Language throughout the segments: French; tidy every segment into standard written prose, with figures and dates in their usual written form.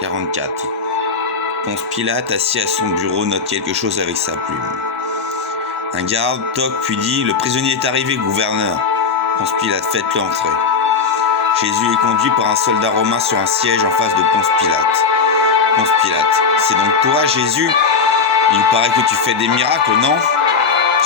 44. Ponce Pilate, assis à son bureau, note quelque chose avec sa plume. Un garde toque puis dit « Le prisonnier est arrivé, gouverneur !» Ponce Pilate, faites-le entrer. Jésus est conduit par un soldat romain sur un siège en face de Ponce Pilate. Ponce Pilate, c'est donc toi, Jésus ? Il paraît que tu fais des miracles, non ?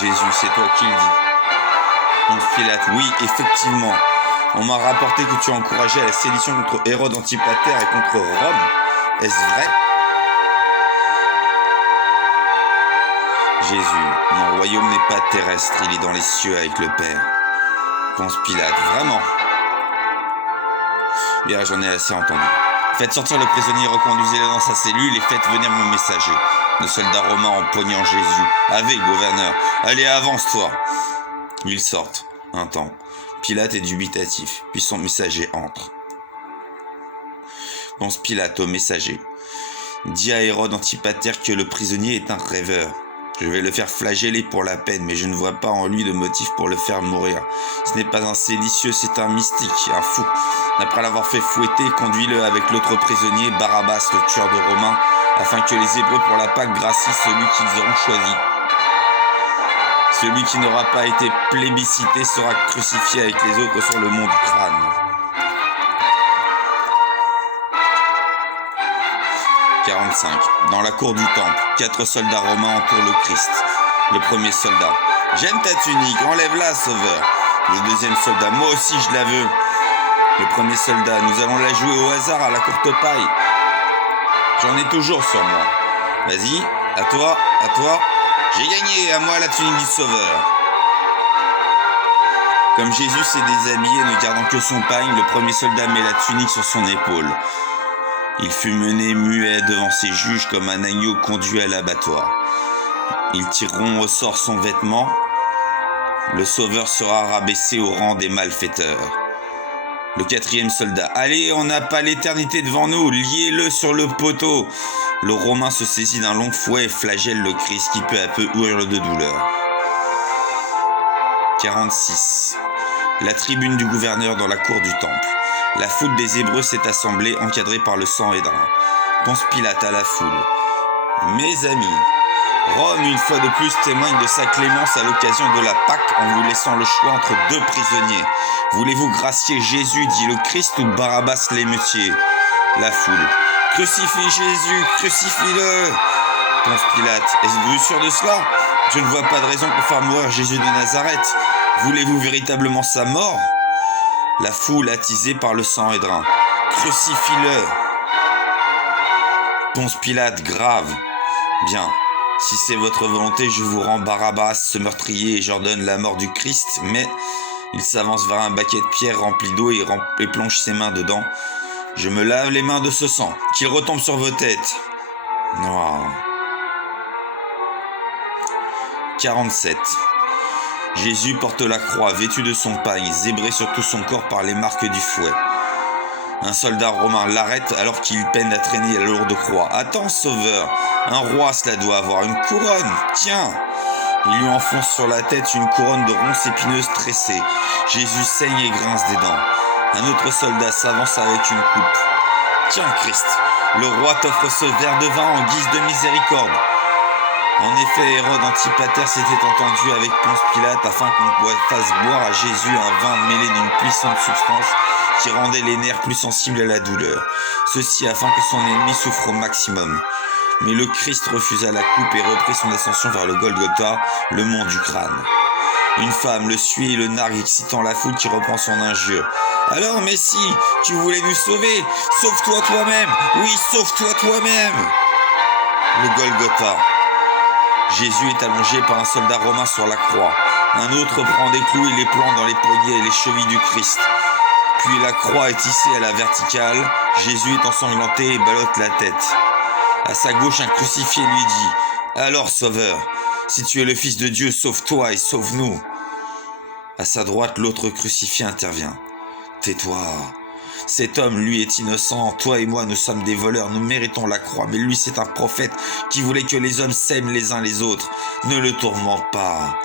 Jésus, c'est toi qui le dis. Ponce Pilate, oui, effectivement. On m'a rapporté que tu as encouragé à la sédition contre Hérode Antipater et contre Rome. Est-ce vrai ? Jésus, mon royaume n'est pas terrestre, il est dans les cieux avec le Père. Ponce Pilate, vraiment ? Bien, j'en ai assez entendu. Faites sortir le prisonnier, reconduisez-le dans sa cellule et faites venir mon messager. Le soldat romain empoignant Jésus. Avec, gouverneur, allez, avance-toi. Ils sortent. Un temps. Pilate est dubitatif, puis son messager entre. Ponce Pilate au messager. Dis à Hérode Antipater que le prisonnier est un rêveur. Je vais le faire flageller pour la peine, mais je ne vois pas en lui de motif pour le faire mourir. Ce n'est pas un séditieux, c'est un mystique, un fou. Après l'avoir fait fouetter, conduis-le avec l'autre prisonnier, Barabbas, le tueur de Romains, afin que les Hébreux pour la Pâque gracient celui qu'ils auront choisi. Celui qui n'aura pas été plébiscité sera crucifié avec les autres sur le mont du crâne. « 45. Dans la cour du temple, 4 soldats romains entourent le Christ. Le premier soldat. « J'aime ta tunique, enlève-la, sauveur. » Le deuxième soldat. « Moi aussi, je la veux. » Le premier soldat. « Nous allons la jouer au hasard à la courte paille. » J'en ai toujours sur moi. « Vas-y, à toi, à toi. » J'ai gagné, à moi la tunique du sauveur. Comme Jésus s'est déshabillé, ne gardant que son pagne, le premier soldat met la tunique sur son épaule. Il fut mené muet devant ses juges comme un agneau conduit à l'abattoir. Ils tireront au sort son vêtement. Le sauveur sera rabaissé au rang des malfaiteurs. Le quatrième soldat. Allez, on n'a pas l'éternité devant nous, liez-le sur le poteau. Le Romain se saisit d'un long fouet et flagelle le Christ qui peu à peu hurle de douleur. 46. La tribune du gouverneur dans la cour du temple. La foule des Hébreux s'est assemblée, encadrée par le Sanhédrin. Ponce Pilate à la foule. Mes amis, Rome, une fois de plus, témoigne de sa clémence à l'occasion de la Pâque en vous laissant le choix entre 2 prisonniers. Voulez-vous gracier Jésus, dit le Christ, ou Barabbas l'émeutier ? La foule. Crucifie Jésus, crucifie-le ! Ponce Pilate. Êtes-vous sûr de cela ? Je ne vois pas de raison pour faire mourir Jésus de Nazareth. Voulez-vous véritablement sa mort ? La foule attisée par le Sanhédrin. Crucifie-le ! Ponce Pilate, grave. Bien. Si c'est votre volonté, je vous rends Barabbas, ce meurtrier, et j'ordonne la mort du Christ, mais il s'avance vers un baquet de pierre rempli d'eau et plonge ses mains dedans. Je me lave les mains de ce sang, qu'il retombe sur vos têtes. Oh. 47. Jésus porte la croix, vêtu de son pagne, zébré sur tout son corps par les marques du fouet. Un soldat romain l'arrête alors qu'il peine à traîner la lourde croix. « Attends, sauveur, un roi cela doit avoir une couronne, tiens !» Il lui enfonce sur la tête une couronne de ronces épineuses tressées. Jésus saigne et grince des dents. Un autre soldat s'avance avec une coupe. « Tiens, Christ, le roi t'offre ce verre de vin en guise de miséricorde. » En effet, Hérode Antipater s'était entendu avec Ponce Pilate afin qu'on fasse boire à Jésus un vin mêlé d'une puissante substance qui rendait les nerfs plus sensibles à la douleur. Ceci afin que son ennemi souffre au maximum. Mais le Christ refusa la coupe et reprit son ascension vers le Golgotha, le mont du crâne. Une femme le suit et le nargue, excitant la foule qui reprend son injure. « Alors, Messie, tu voulais nous sauver ? Sauve-toi toi-même ! Oui, sauve-toi toi-même !» Le Golgotha. Jésus est allongé par un soldat romain sur la croix. Un autre prend des clous et les plante dans les poignets et les chevilles du Christ. Puis la croix est hissée à la verticale. Jésus est ensanglanté et ballotte la tête. À sa gauche, un crucifié lui dit « Alors, sauveur, si tu es le Fils de Dieu, sauve-toi et sauve-nous. » À sa droite, l'autre crucifié intervient. « Tais-toi. Cet homme, lui, est innocent. Toi et moi, nous sommes des voleurs. Nous méritons la croix. Mais lui, c'est un prophète qui voulait que les hommes s'aiment les uns les autres. Ne le tourmente pas. »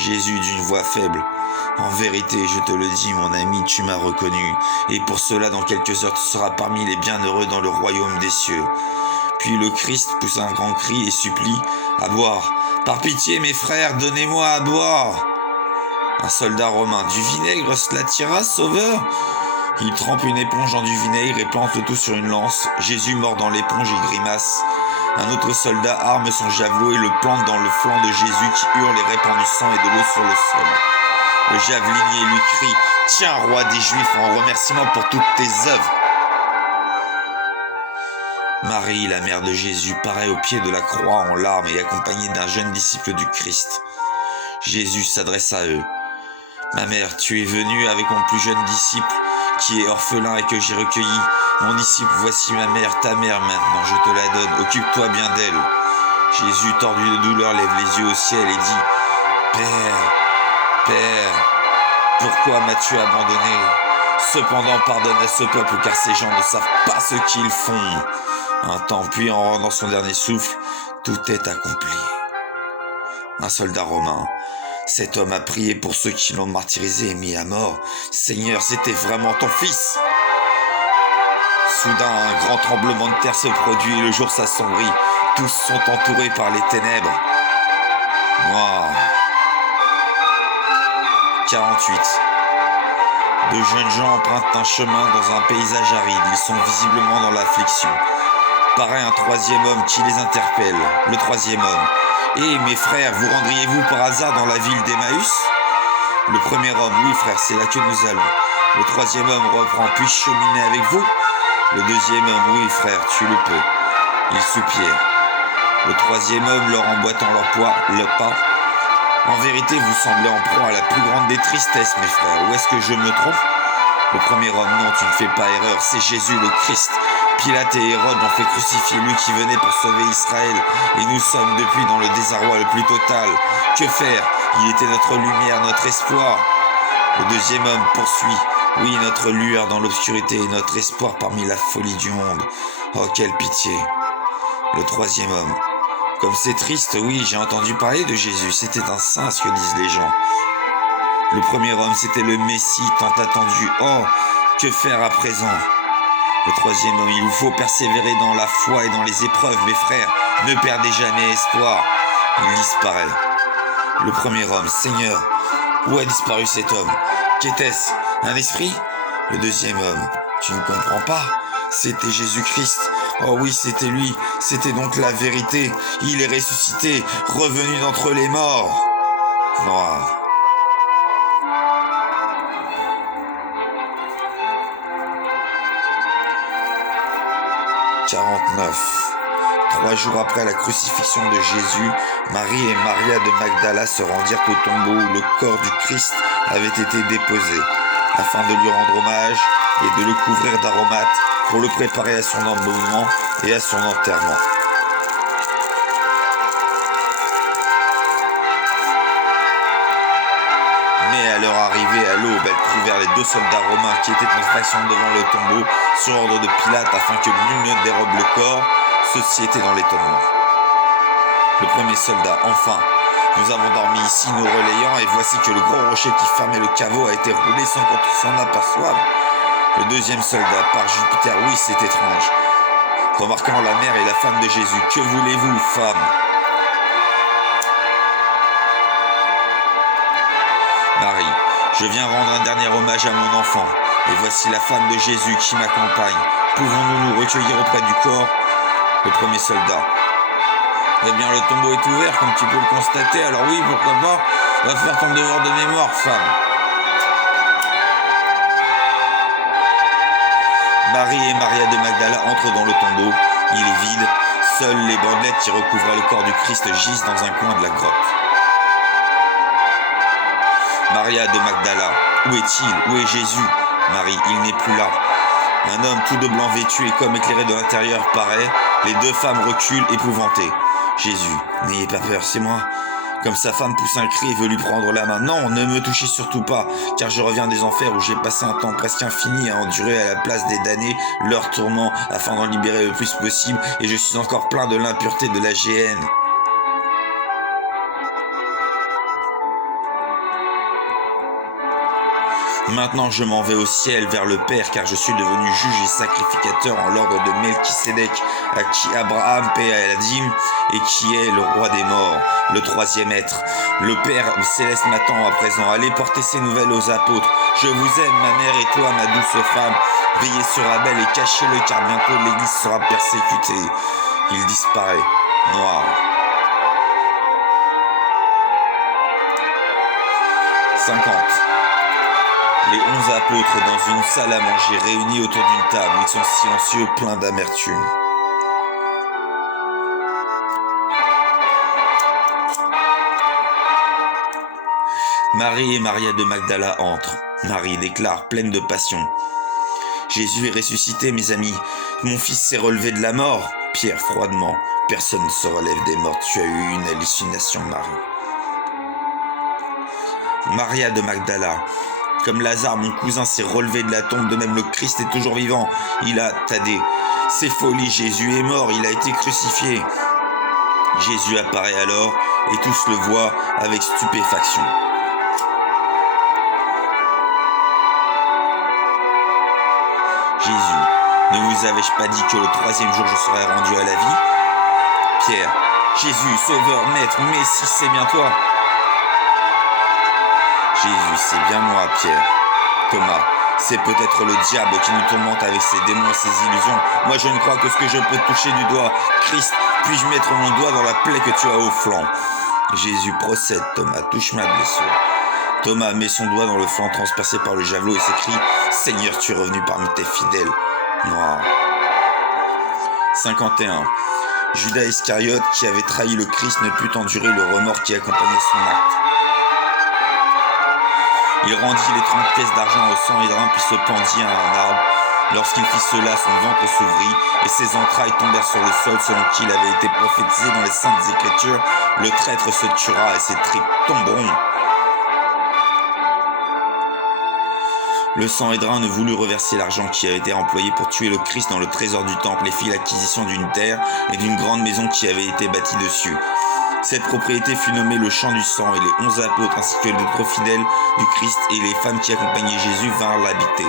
Jésus, d'une voix faible. « En vérité, je te le dis, mon ami, tu m'as reconnu, et pour cela, dans quelques heures, tu seras parmi les bienheureux dans le royaume des cieux. » Puis le Christ poussa un grand cri et supplie à boire. « Par pitié, mes frères, donnez-moi à boire !» Un soldat romain. « Du vinaigre, cela t'ira, sauveur ?» Il trempe une éponge dans du vinaigre et plante le tout sur une lance. Jésus mord dans l'éponge et grimace. Un autre soldat arme son javelot et le plante dans le flanc de Jésus qui hurle et répand du sang et de l'eau sur le sol. Le javelinier lui crie « Tiens, roi des Juifs, en remerciement pour toutes tes œuvres !» Marie, la mère de Jésus, paraît au pied de la croix en larmes et accompagnée d'un jeune disciple du Christ. Jésus s'adresse à eux. « Ma mère, tu es venue avec mon plus jeune disciple, qui est orphelin et que j'ai recueilli. Mon disciple, voici ma mère, ta mère maintenant, je te la donne, occupe-toi bien d'elle. » Jésus, tordu de douleur, lève les yeux au ciel et dit « Père, Père, pourquoi m'as-tu abandonné ? Cependant, pardonne à ce peuple, car ces gens ne savent pas ce qu'ils font. » Un temps, puis en rendant son dernier souffle, tout est accompli. Un soldat romain. « Cet homme a prié pour ceux qui l'ont martyrisé et mis à mort. Seigneur, c'était vraiment ton fils !» Soudain, un grand tremblement de terre se produit et le jour s'assombrit. Tous sont entourés par les ténèbres. Noir. 48. De jeunes gens empruntent un chemin dans un paysage aride. Ils sont visiblement dans l'affliction. Paraît un troisième homme qui les interpelle. Le troisième homme. « Eh, mes frères, vous rendriez-vous par hasard dans la ville d'Emmaüs ?» Le premier homme. « Oui, frère, c'est là que nous allons. » Le troisième homme reprend. « Puis-je cheminer avec vous ?» Le deuxième homme. « Oui, frère, tu le peux. » Ils soupirent. Le troisième homme leur emboîtant le pas. « En vérité, vous semblez en proie à la plus grande des tristesses, mes frères. Où est-ce que je me trompe ?» Le premier homme. « Non, tu ne fais pas erreur. C'est Jésus le Christ. Pilate et Hérode ont fait crucifier lui qui venait pour sauver Israël, et nous sommes depuis dans le désarroi le plus total. Que faire ? Il était notre lumière, notre espoir. » Le deuxième homme poursuit. « Oui, notre lueur dans l'obscurité et notre espoir parmi la folie du monde. Oh, quelle pitié !» Le troisième homme. « Comme c'est triste, oui, j'ai entendu parler de Jésus. C'était un saint, ce que disent les gens. » Le premier homme, c'était le Messie tant attendu. Oh, que faire à présent ? Le troisième homme, « Il vous faut persévérer dans la foi et dans les épreuves, mes frères. Ne perdez jamais espoir. » Il disparaît. Le premier homme, « Seigneur, où a disparu cet homme ? Qu'était-ce ? Un esprit ?» Le deuxième homme, « Tu ne comprends pas ? C'était Jésus-Christ. Oh oui, c'était lui. C'était donc la vérité. Il est ressuscité, revenu d'entre les morts. » Noir. « 49. 3 jours après la crucifixion de Jésus, Marie et Maria de Magdala se rendirent au tombeau où le corps du Christ avait été déposé, afin de lui rendre hommage et de le couvrir d'aromates pour le préparer à son embaumement et à son enterrement. Mais à leur arrivée à l'aube, elles trouvèrent les 2 soldats romains qui étaient en faction devant le tombeau sur ordre de Pilate afin que nul ne dérobe le corps. Ceux-ci étaient dans l'étonnement. Le premier soldat. « Enfin, nous avons dormi ici, nous relayant, et voici que le gros rocher qui fermait le caveau a été roulé sans qu'on s'en aperçoive. » Le deuxième soldat. « Par Jupiter, oui, c'est étrange. » Remarquant la mère et la femme de Jésus. « Que voulez-vous, femme ?» Marie. « Je viens rendre un dernier hommage à mon enfant, et voici la femme de Jésus qui m'accompagne. Pouvons-nous nous recueillir auprès du corps ?» Le premier soldat. « Eh bien, le tombeau est ouvert, comme tu peux le constater, alors oui, pourquoi pas ? Va faire ton devoir de mémoire, femme. » Marie et Maria de Magdala entrent dans le tombeau. Il est vide. Seules les bandelettes qui recouvraient le corps du Christ gisent dans un coin de la grotte. Maria de Magdala. Où est-il ? Où est Jésus ? Marie. Il n'est plus là. Un homme tout de blanc vêtu et comme éclairé de l'intérieur paraît. Les 2 femmes reculent épouvantées. Jésus. N'ayez pas peur, c'est moi. Comme sa femme pousse un cri et veut lui prendre la main. « Non, ne me touchez surtout pas, car je reviens des enfers où j'ai passé un temps presque infini à endurer à la place des damnés leurs tourments afin d'en libérer le plus possible, et je suis encore plein de l'impureté de la géhenne. » Maintenant je m'en vais au ciel vers le Père, car je suis devenu juge et sacrificateur en l'ordre de Melchisédek, à qui Abraham paie la dîme et qui est le roi des morts, le troisième être. Le Père céleste m'attend à présent. Allez porter ces nouvelles aux apôtres. Je vous aime, ma mère et toi, ma douce femme. Veillez sur Abel et cachez-le, car bientôt l'Église sera persécutée. Il disparaît, noir. 50. Les 11 apôtres dans une salle à manger, réunis autour d'une table. Ils sont silencieux, pleins d'amertume. Marie et Maria de Magdala entrent. Marie déclare, pleine de passion: Jésus est ressuscité, mes amis. Mon fils s'est relevé de la mort. Pierre, froidement: personne ne se relève des morts. Tu as eu une hallucination, Marie. Maria de Magdala: comme Lazare, mon cousin, s'est relevé de la tombe, de même le Christ est toujours vivant. Il a Thaddée. C'est folie, Jésus est mort, il a été crucifié. Jésus apparaît alors, et tous le voient avec stupéfaction. Jésus: ne vous avais-je pas dit que le troisième jour je serais rendu à la vie? Pierre: Jésus, sauveur, maître, Messie, c'est bien toi. Jésus: c'est bien moi, Pierre. Thomas: c'est peut-être le diable qui nous tourmente avec ses démons et ses illusions. Moi je ne crois que ce que je peux toucher du doigt. Christ, puis-je mettre mon doigt dans la plaie que tu as au flanc? Jésus: procède, Thomas, touche ma blessure. Thomas met son doigt dans le flanc transpercé par le javelot et s'écrie: Seigneur, tu es revenu parmi tes fidèles. Noir. 51. Judas Iscariote, qui avait trahi le Christ, ne put endurer le remords qui accompagnait son acte. Il rendit les 30 pièces d'argent au Sanhédrin, puis se pendit à un arbre. Lorsqu'il fit cela, son ventre s'ouvrit, et ses entrailles tombèrent sur le sol, selon qu'il avait été prophétisé dans les Saintes Écritures. Le traître se tuera, et ses tripes tomberont. Le Sanhédrin ne voulut reverser l'argent qui avait été employé pour tuer le Christ dans le trésor du temple, et fit l'acquisition d'une terre et d'une grande maison qui avait été bâtie dessus. Cette propriété fut nommée le champ du sang, et les 11 apôtres ainsi que d'autres fidèles du Christ et les femmes qui accompagnaient Jésus vinrent l'habiter.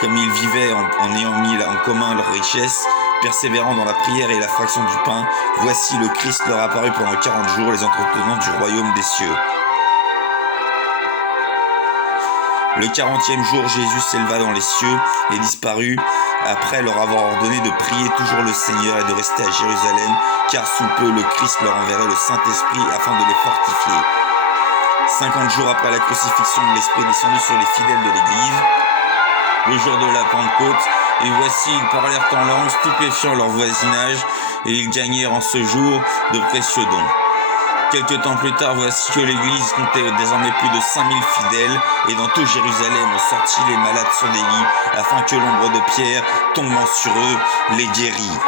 Comme ils vivaient en ayant mis en commun leurs richesses, persévérant dans la prière et la fraction du pain, voici le Christ leur apparut pendant 40 jours, les entretenant du royaume des cieux. Le 40e jour, Jésus s'éleva dans les cieux et disparut, après leur avoir ordonné de prier toujours le Seigneur et de rester à Jérusalem, car sous peu le Christ leur enverrait le Saint-Esprit afin de les fortifier. 50 jours après la crucifixion, l'Esprit descendit sur les fidèles de l'Église, le jour de la Pentecôte, et voici, ils parlèrent en langue, stupéfiant leur voisinage, et ils gagnèrent en ce jour de précieux dons. Quelque temps plus tard, voici que l'Église comptait désormais plus de 5000 fidèles, et dans tout Jérusalem on sortit les malades sur des lits, afin que l'ombre de Pierre, tombant sur eux, les guérît.